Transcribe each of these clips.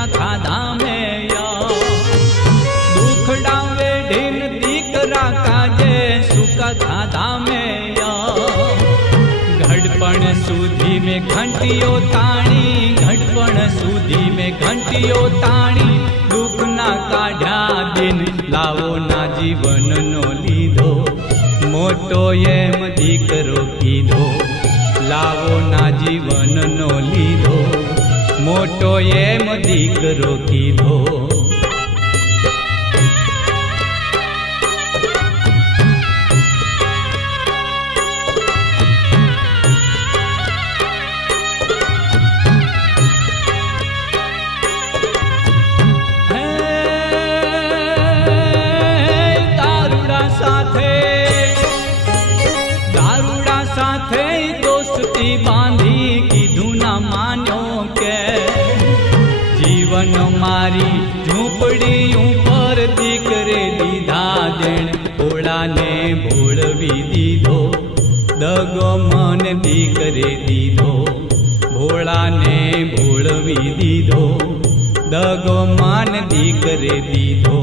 सुका खाधा में दुखड़ा वेढ़ीन दीकरा काजे सुका खाधा में घड़पण सूधी में घंटियो ताणी घड़पण सूधी में घंटियो ताणी दुख ना काढ़ा दिन लावो ना जीवन नो लीधो मोटो एम दीकरो कीधो लावो ना जीवन नो लीधो मोटो एम दीकरो कीधो। बांधी कीधु ना मान्यो के जीवन मारी झूंपड़ी ऊपर दीकरे दीधा देण भोळा ने भोळवी दीधो दगो मन दीकरे दीधो भोळा ने भोळवी दीधो दगो मन दीकरे दीधो।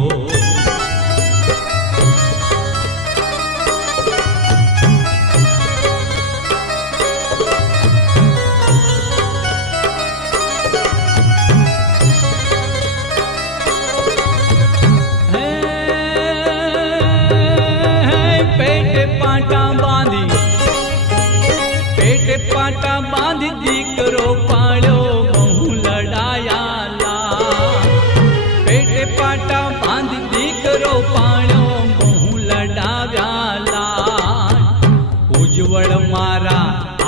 पाटा बांध दीकरो पाळ्यो बहु लड़ाया ला पेटे पाटा बांध दीकरो पाळ्यो बहु लड़ाव्या ला उज्जवल मारा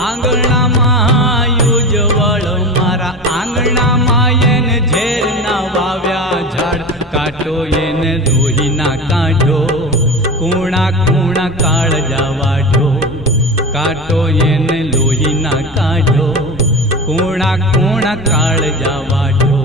आंगणा मां उज्जवल मारा आंगणा मायन झेर ना वाव्या झाड़ काटो एन दोही ना काढो कूणा कूणा काळजा वाढो काटो एन लोही ना काढो कूणा कूणा काळजा वाढो।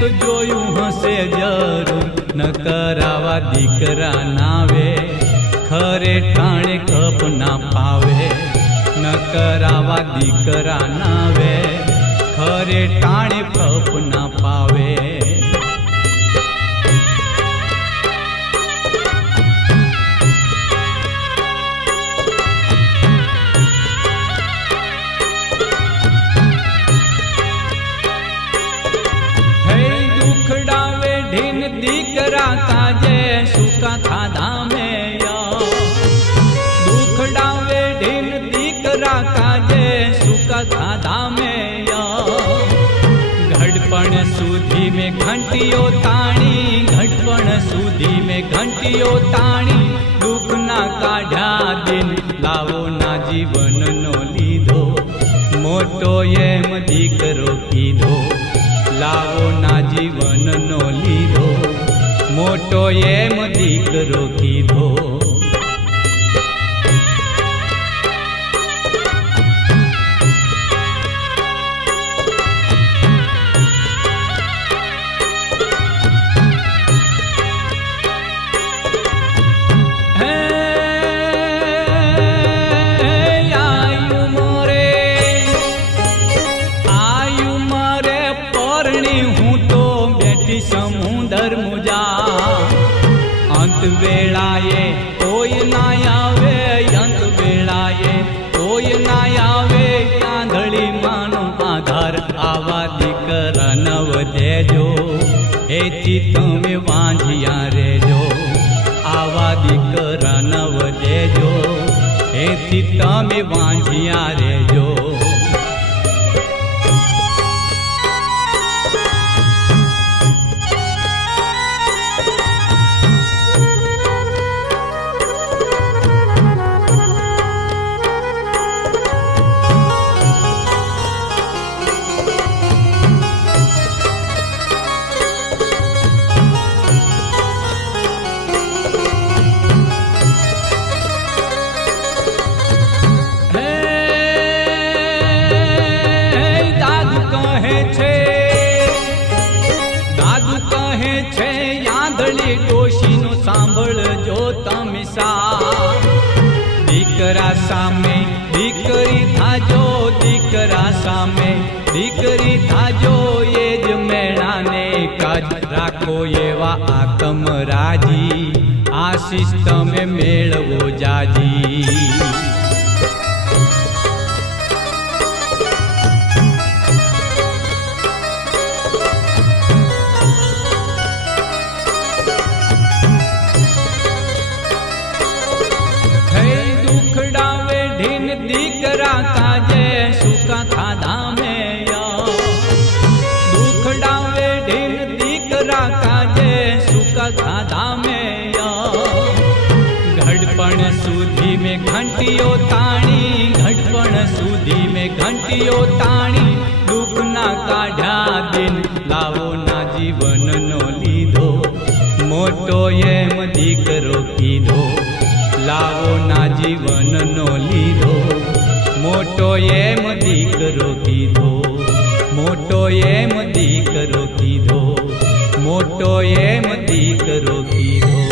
तो जोयू हसे जरूर न करावा दीकरा नावे खरे ठाणे कप ना पावे न करावा दीकरा नावे खरे ठाणे कप ना पावे। दीकरा काजे सुका खाधा में दुखड़ा वेढ़ीन दीकरा काजे सुका खाधा में घड़पण सूधी में घंटियो ताणी घड़पण सूधी में घंटियो ताणी दुख ना काढ़ा दिन लावो ना जीवन नो लीधो मोटो एम दीकरो कीधो लावो ना जीवन नो लीधो मोटो एम दीकरो कीधो। समुंदर मुजा अंत वेळाए कोई ना आवे अंत वेळाए कोई ना आवे आंधळी मानो आधार आवा दीकरा नव देजो हे એથી તમે વાંઝિયા રહેજો, આવા દીકરા નવ દેજો, એથી તમે વાંઝિયા રહેજો. ડોશીનું સાંભળજો તમે સા, દીકરા સામે દીકરી થાજો, દીકરા સામે દીકરી થાજો, એ જ મેળાને કાજ રાખો એવા આતમ રાજી, આશીષ તમે મેળવો જાજી. દીકરા કાજે સુકા ખાધા મેં, દુખડા વેઢીન દીકરા કાજે સુકા ખાધા મેં. ઘડપણ સુધી મેં ઘંટીઓ તાણી, ઘડપણ સુધી મેં ઘંટીઓ તાણી, દુઃખના કાઢ્યા દિન લાવો ના જીવનનો લીધો, મોટો એમ દીકરો કીધો, લાવો ના જીવનનો લીધો, મોટો એમ દીકરો કીધો, મોટો એમ દીકરો કીધો, મોટો એમ દીકરો કીધો.